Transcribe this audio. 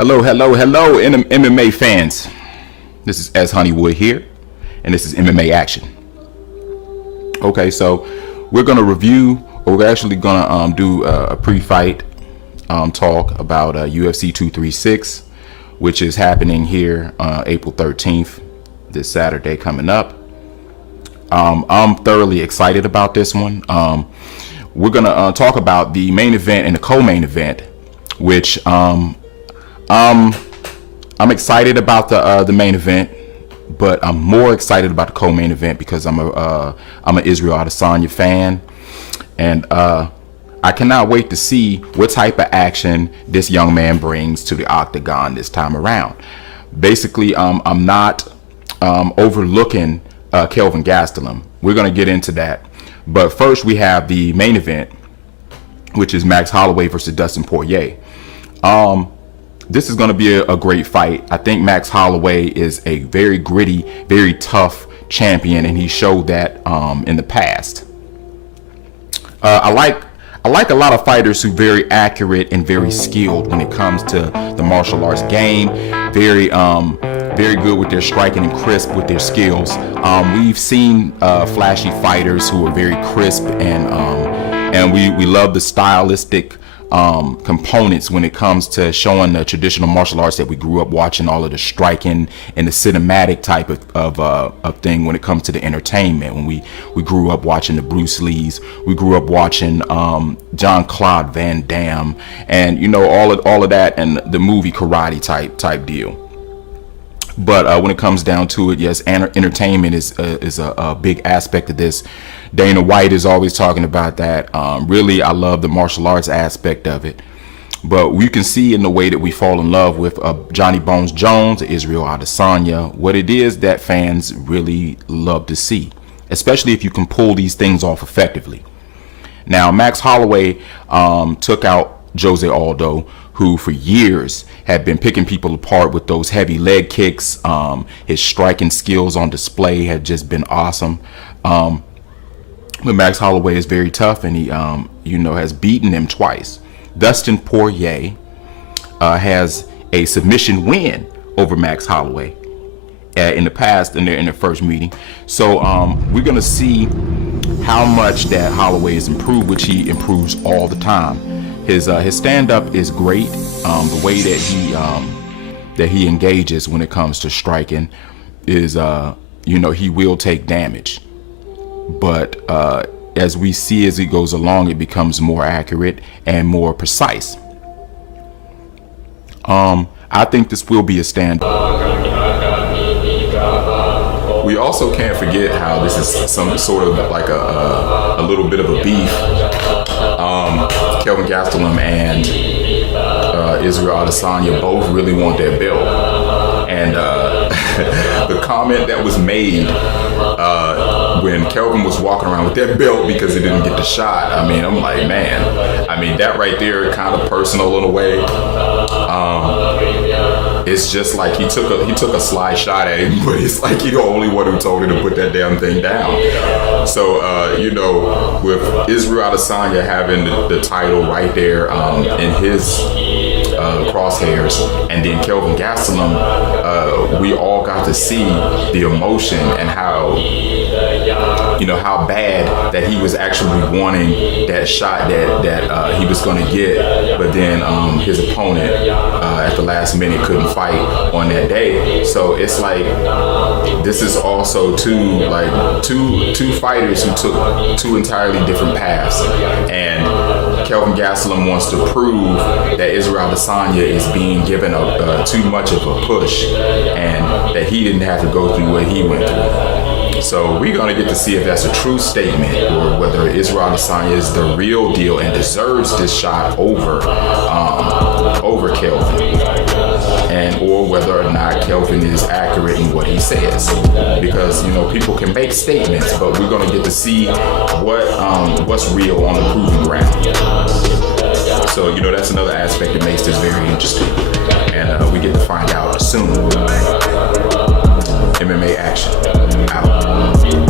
Hello, MMA fans. This is S. Honeywood here, and this is MMA Action. Okay, so we're gonna review, or we're actually gonna do a pre-fight talk about UFC 236, which is happening here April 13th, this Saturday coming up. I'm thoroughly excited about this one. We're gonna talk about the main event and the co-main event, which I'm excited about the main event, but I'm more excited about the co-main event because I'm an Israel Adesanya fan, and I cannot wait to see what type of action this young man brings to the octagon this time around. Basically, I'm not overlooking Kelvin Gastelum. We're going to get into that, but first we have the main event, which is Max Holloway versus Dustin Poirier. This is going to be a great fight. I think Max Holloway is a very gritty, very tough champion, and he showed that in the past. I like a lot of fighters who are very accurate and very skilled when it comes to the martial arts game. Very good with their striking and crisp with their skills. We've seen flashy fighters who are very crisp, and we love the stylistic components when it comes to showing the traditional martial arts that we grew up watching, all of the striking and the cinematic type of thing when it comes to the entertainment. When we grew up watching the Bruce Lees, we grew up watching Jean-Claude Van Damme, and all of that, and the movie Karate type deal. But when it comes down to it, yes, entertainment is a big aspect of this. Dana White is always talking about that. Really, I love the martial arts aspect of it. But we can see in the way that we fall in love with Johnny Bones Jones, Israel Adesanya, what it is that fans really love to see, especially if you can pull these things off effectively. Now, Max Holloway took out Jose Aldo, who for years had been picking people apart with those heavy leg kicks. His striking skills on display had just been awesome. But Max Holloway is very tough, and he has beaten him twice. Dustin Poirier has a submission win over Max Holloway in the past in their first meeting. So we're gonna see how much that Holloway has improved, which he improves all the time. His stand-up is great. The way that he engages when it comes to striking is he will take damage, but as we see as he goes along, it becomes more accurate and more precise. I think this will be a stand-up. We also can't forget how this is some sort of like a little bit of a beef. Kelvin Gastelum and Israel Adesanya both really want their belt, and the comment that was made when Kelvin was walking around with that belt because he didn't get the shot, I'm like, man, that right there kind of personal in a way. It's just like he took a sly shot at him, but it's like he the only one who told him to put that damn thing down. So with Israel Adesanya having the title right there in his crosshairs, and then Kelvin Gastelum, we all got to see the emotion and how bad that he was actually wanting that shot that he was going to get, but then his opponent at the last minute couldn't fight on that day. So it's like this is also two fighters who took two entirely different paths, and Kelvin Gastelum wants to prove that Israel Adesanya is being given too much of a push, and that he didn't have to go through what he went through. So we're gonna get to see if that's a true statement or whether Israel Adesanya is the real deal and deserves this shot over Kelvin, and or whether or not Kelvin is accurate in what he says. Because people can make statements, but we're gonna get to see what's real on the proving ground. So that's another aspect that makes this very interesting, and we get to find out soon. MMA Action out.